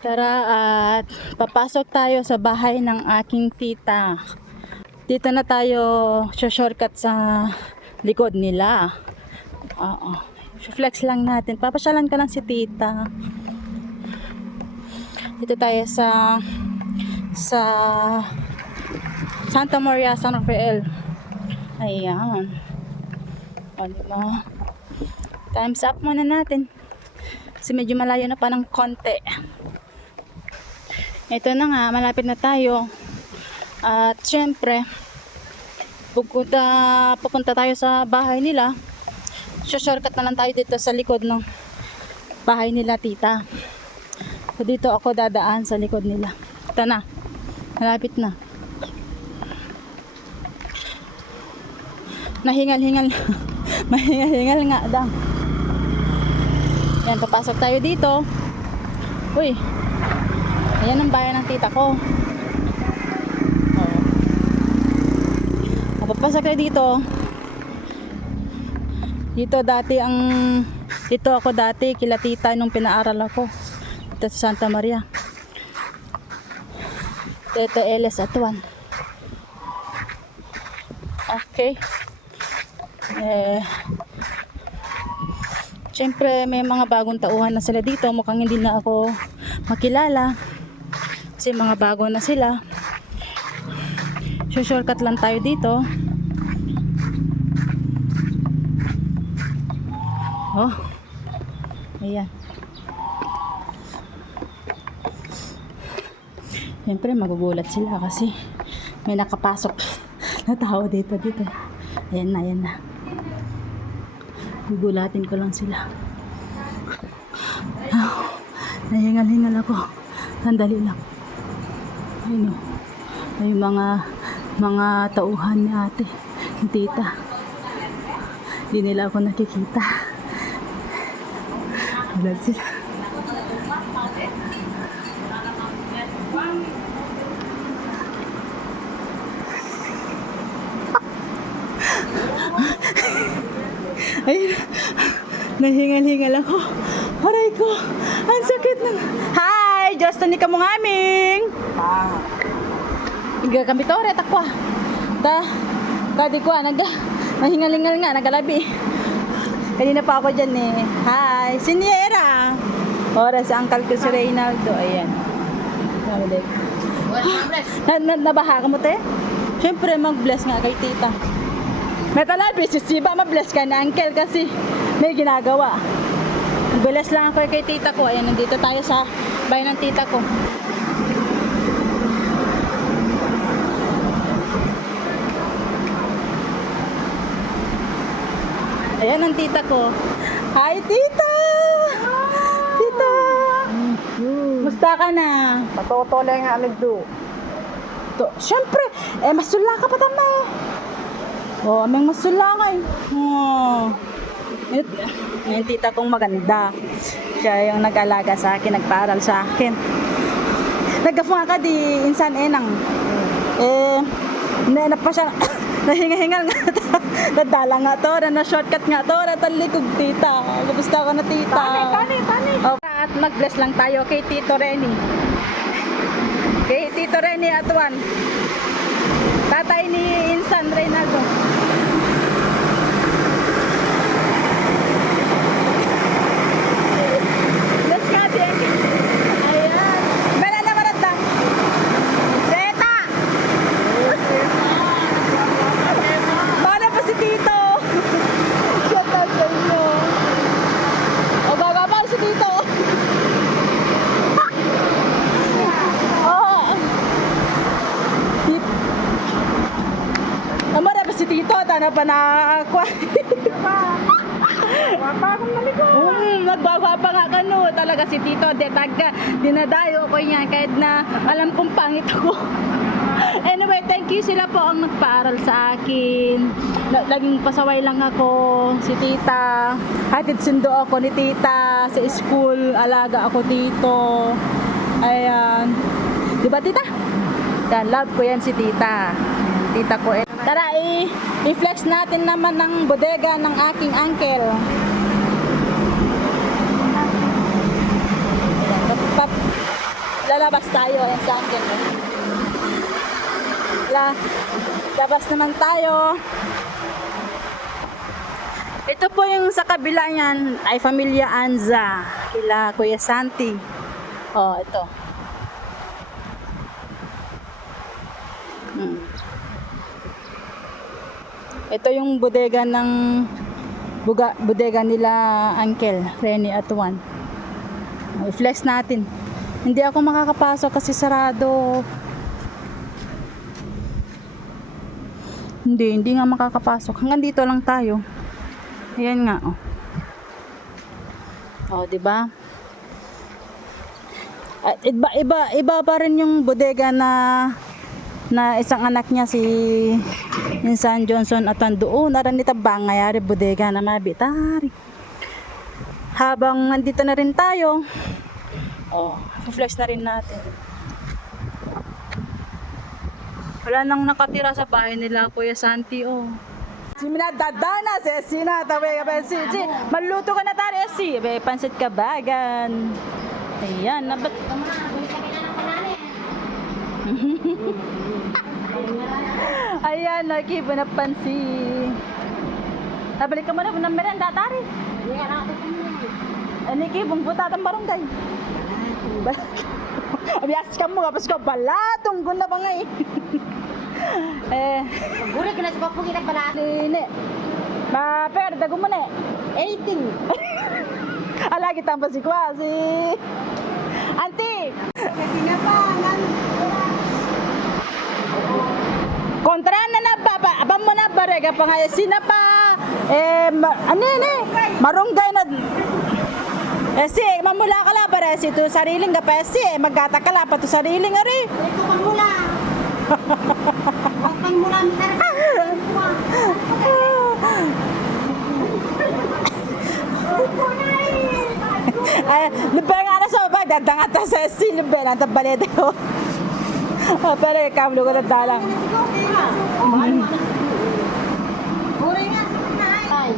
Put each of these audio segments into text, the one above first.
Tara at papasok tayo sa bahay ng aking tita. Dito na tayo shortcut sa likod nila. Oo. Flex lang natin. Papasyalan ka lang si tita. Dito tayo sa Santa Maria, San Rafael. Ayan. O, diba? Time's up muna natin. Kasi medyo malayo na pa ng konti. Ito na nga, malapit na tayo. At syempre, pupunta tayo sa bahay nila. Shortcut na lang tayo dito sa likod ng bahay nila tita. So dito ako dadaan sa likod nila. Ito na, malapit na. Nahingal-hingal. Mahingal-hingal nga daw. Yan, papasok tayo dito. Uy, ayan ang bayan ng tita ko. Papasok tayo dito. Dito ako dati kila tita nung pinaaral ako. Dito sa Santa Maria. Dito LS Atuan. Okay. Siyempre may mga bagong tauhan na sila dito. Mukhang hindi na ako makilala. Kasi mga bago na sila. So shortcut lang tayo dito. Oh. Ayan. Siyempre magugulat sila kasi may nakapasok na tao dito. Ayan na. Gugulatin ko lang sila. Nahingal-hingal ako. Sandali lang. Ayun o. Ay mga tauhan ni ate, ni tita. Hindi nila ako nakikita. Gulat sila. Ayun. Nahingal-hingal ako. Aray ko. Ang sakit ng... Hi! Justin ni kamong aming. Iga kami tore takwa. Tadi ko nahingal-hingal nga nagalabi. Kanina pa ako diyan eh. Hi, Siniera. Ora si Uncle ko si Reynaldo. Ayan. Nabaha ka mo te? Siyempre mag-bless nga kay tita. May talabi si Siba ma-bless ka na uncle kasi may ginagawa. Bless lang ako kay tita ko. Ayan, nandito tayo sa bahay ng tita ko. Ayan ang tita ko. Hi tita! Tita! Musta ka na? Patotole nga alagdo. Siyempre, masula ka pa tama. Oh, aming masula nga eh. Oh. Yung tita kong maganda. Siya yung nag-alaga sa akin, nagpaaral sa akin. Nagkafunga ka di insan enang. Pa siya, nahinga-hingal nga. Nadala nga to, na-shortcut nga to, natalikog tita. Gusto ko na tita. Tani. At mag-bless lang tayo kay Tito Renny. Kay Tito Renny Atuan. Tatay ni Insan Reynaldo. Bless ka din. Ayan. Mela na maranda. Teta! Bala pa si Tito. Shout out sa inyo. O bababa si Tito. Amara pa si Tito, tana pa na ako. Wapa akong naligo. Nagwagwapa nga kano, talaga si Tito, dinadayo ko niya kahit na alam kong pangit ako. Anyway, thank you sila po ang nagpaaral sa akin. Laging pasaway lang ako, si tita. Hatid sundo ako ni tita sa school, alaga ako dito. Ayan. Diba tita? Yan, love ko yan si tita. Tita ko. Tara, i-flex natin naman ng bodega ng aking uncle. labas tayo. Ayan sa akin. Labas naman tayo. Ito po yung sa kabila niyan ay Familia Anza. Kila Kuya Santi. Oh, ito. Ito yung bodega ng bodega nila Uncle Renny at Juan. I-flex natin. Hindi ako makakapasok kasi sarado. Hindi nga makakapasok. Hanggang dito lang tayo. Ayan nga, oh. Oh, 'di ba? At iba pa rin yung bodega na isang anak niya si Insan Johnson at doon naranita bangayari bodega na mabitari. Habang nandito na rin tayo, oh, flex na rin natin. Wala nang nakatira sa bahay nila Kuya Santi, oh. Simina dadana sa sina tawe ka si maluto ka na tare si be pansit kabagan. Ayan, nabat. Ayan, nakibo na pansi. Nabalik ka muna ng merenda tare. Niki bung butatang barangay. Abiyas ka mo kapag ko balatong guna ba nga Guri ka na sa papo kita pala. Dine. Ma perda ko muna 18. Ala kita pa si Kwasi. Auntie. Kasi nga pa, Kontra na baba. Abang mo na barega pa nga sina pa. Marunggay na. Si mamula ka la bare si tu sariling ka pa si magata ka la pa tu sariling ari. ito ka mula. Bakang mula mitar. Ay, libay nga na sa baba, dadangata sa si libay na tabalete ko. Pero kablo ko na dalang. Guri nga sa kinain.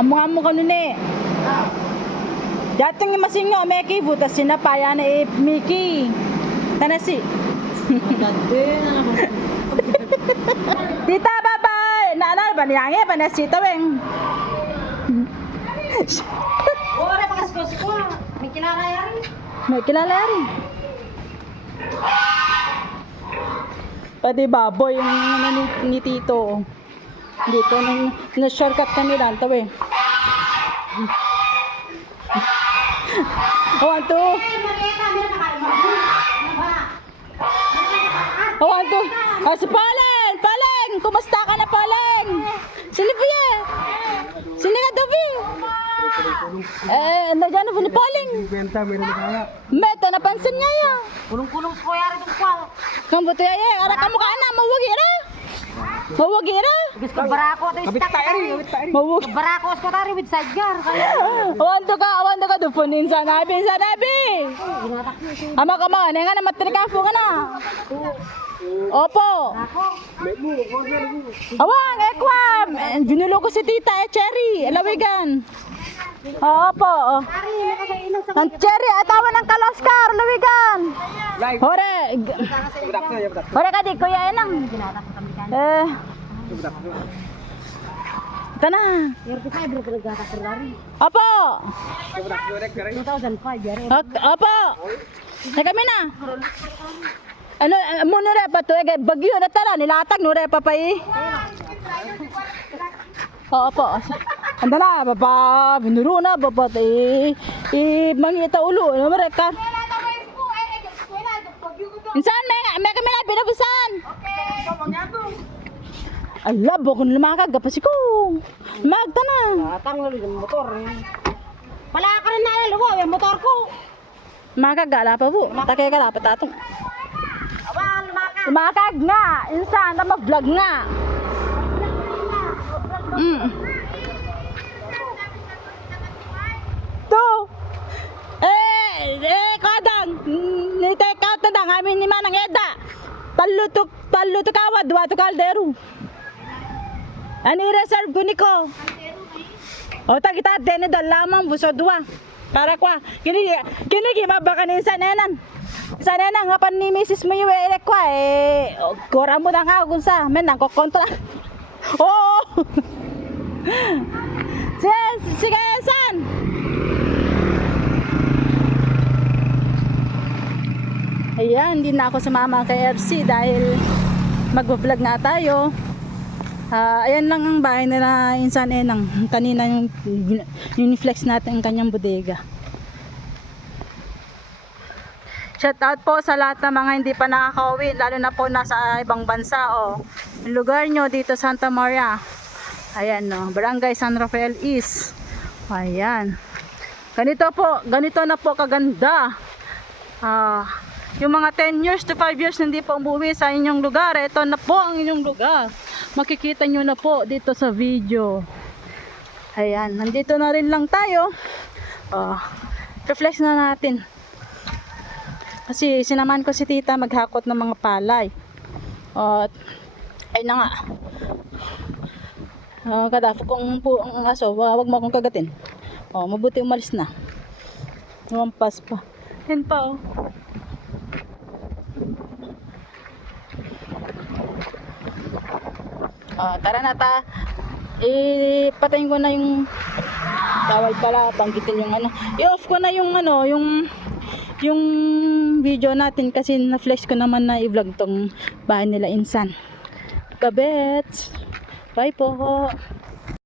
Amo ka nun eh. Dating masingo, Meki, butas sinapaya na Miki. Tanasi. Tita, bye-bye! Naalala ba niyangi? Panasita, weng. Guri pa kasi ko. May kinakayari. May kilala rin. Pati baboy yung ano ni Tito. Dito, na-shortcut kami lang ito eh. 1, 2. 1, 2. Si Palen! Palen! Kumusta ka na, Palen? Sino po yan? Sino ka, Dovi? Nandiyan na po ni Palen. Meta, napansin niya yan. Kulong-kulong sa kuyari itong kwal. Kambuto yan eh. Ara ka mukha na. Mawagi na. Mawagi na. Gusto ko barako ito yung stack. Mawagi. Barako ko tari with sidecar. Awan to ka. Dupunin sa nabi. Ama ka mga. Nga na matrikafo ka na. Opo. Awang, ekwam. Binulo ko si Tita Cherry. Alawigan. Opo. Ang Cherry, atawan ng Kalaskar. Alawigan. Hore. Hore ka di, kuya enang. Ito na. Opo. 2005 yari. Opo. Na kami na. Ano, nure pa to, bagyo na tala, nilatag, nure pa pa eh. Opo. Anda na, baba, binuro na, baba, mangita ulo, ano mereka? Insan, may kami na, binabusan. Ala, bukon lumakag, kapasi ko. Magta na. Atang lalo yung motor. Pala ka rin nalalawa, yung motor ko. Makagala pa po, takay ka dapat atong. Awan, lumaka. Lumakag nga, insan, na mag-vlog nga. To. Kadang, ni-take out na dang, amin ni Manang Eda. Talo to kawad, dua to kaldero. Ani reserve ko niko. O ta kita dene dal lamang buso dua. Para kwa, kini mabaka ni sana nan. Sana nang ngapan ni Mrs. mo yung kwa kora mo na nga kung sa men nang kokontra. Oo. Sige, san? Ayan, hindi na ako sumama kay RC dahil mag-vlog na tayo. Ayan lang ang bahay nila Insan Enang. Kanina yung flex natin ang kanyang bodega. Shout out po sa lahat ng mga hindi pa nakakauwi, lalo na po nasa ibang bansa yung lugar nyo dito Santa Maria. Ayan Barangay San Rafael East. Ayan. Ganito na po kaganda. Yung mga 10 years to 5 years hindi po umuwi sa inyong lugar, ito na po ang inyong lugar. Makikita nyo na po dito sa video. Ayan, nandito na rin lang tayo. Reflex na natin. Kasi sinaman ko si tita maghakot ng mga palay. Ay na nga. Kadafo kong ang aso, wag mo akong kagatin. Mabuti umalis na. Lumampas pa. Yan pa tara na ta. Patayin ko na yung bawal pala banggitin yung i-off ko na yung yung video natin kasi na-flex ko naman na i-vlog tong bahay nila Insan. Kabets. Bye po.